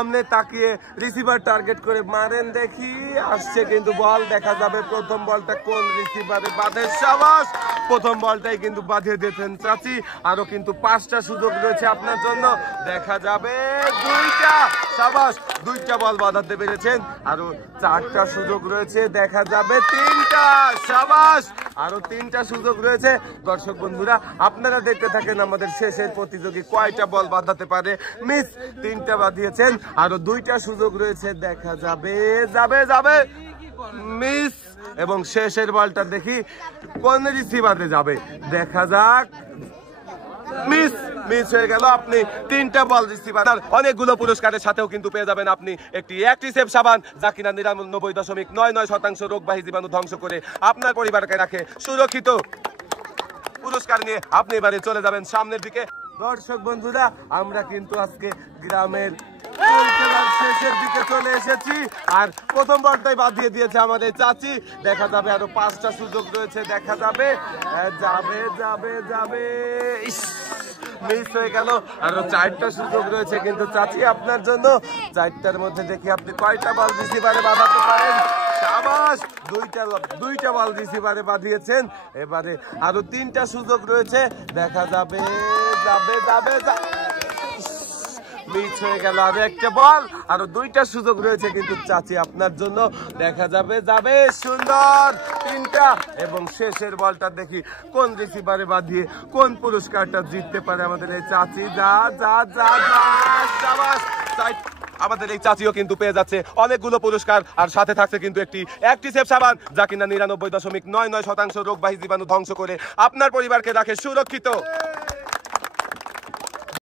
সামনে তাকিয়ে receiver target করে মারেন দেখি। আসছে কিন্তু বল, দেখা যাবে প্রথম বলটা কোন রিসিভারে বাঁধে। সাবাস, প্রথম বলটাই কিন্তু বাঁধিয়ে দিয়েছেন চাচি। আরো কিন্তু 5টা সুযোগ রয়েছে আপনার জন্য, দেখা যাবে 2টা। সাবাস, 2টা বল বাঁধাতে পেরেছেন। আরো 4টা সুযোগ রয়েছে, দেখা যাবে 3টা। সাবাস, আরো 3টা সুযোগ রয়েছে। দর্শক বন্ধুরা, আপনারা দেখতে থাকেন আমাদের শেষের প্রতিযোগী কয়টা বল বাঁধাতে পারে। মিস 3টা বাঁধিয়েছেন, আরো 2টা সুযোগ রয়েছে, দেখা যাবে যাবে যাবে মিস। এবং শেষের বলটা দেখি কোন রিসিভারে যাবে, দেখা যাক। মিস, মিস হয়ে গেল। আপনি 3টা বল রিসিভার, অনেকগুলো পুরস্কারের সাথেও কিন্তু পেয়ে যাবেন আপনি একটি অ্যাক্টিসেভ সাবান, যা কিনা 99.99% রোগবাহী জীবাণু ধ্বংস করে আপনার পরিবারকে রাখে সুরক্ষিত। পুরস্কার নিয়ে আপনি এবারে চলে যাবেন সামনের দিকে। দর্শক বন্ধুরা, আমরা কিন্তু আজকে গ্রামের শেষের দিকে চলে এসেছি, আর প্রথম বলটাই বাদ দিয়ে দিয়েছে আমাদের চাচি। দেখা যাবে আরো 5টা সুযোগ রয়েছে, দেখা যাবে যাবে যাবে যাবে। মিস হয়ে গেল। আরো 4টা সুযোগ রয়েছে কিন্তু চাচি আপনার জন্য। 4টার মধ্যে দেখি আপনি কয়টা বল রিসিভারে বাঁধাতে পারেন। সাবাস, 2টা বল রিসিভারে বাঁধিয়েছেন। এবারে আরো 3টা সুযোগ রয়েছে, দেখা যাবে যাবে যাবে মিস হয়ে গেল। আরো একটা বল, আরো 2টা সুযোগ রয়েছে কিন্তু চাচি আপনার জন্য, দেখা যাবে যাবে। সুন্দর, 3টা। এবং শেষের বলটা দেখি কোন রিসিভারে বাঁধিয়ে কোন পুরস্কারটা জিততে পারে আমাদের এই চাচি। যা যা যা যা, সাবাস। আমাদের এই চাচিও কিন্তু পেয়ে যাচ্ছে অনেকগুলো পুরস্কার, আর সাথে থাকছে কিন্তু একটি অ্যাক্টিসেভ সাবান, যা কিনা 99.99% রোগবাহী জীবাণু ধ্বংস করে আপনার পরিবারকে রাখে সুরক্ষিত।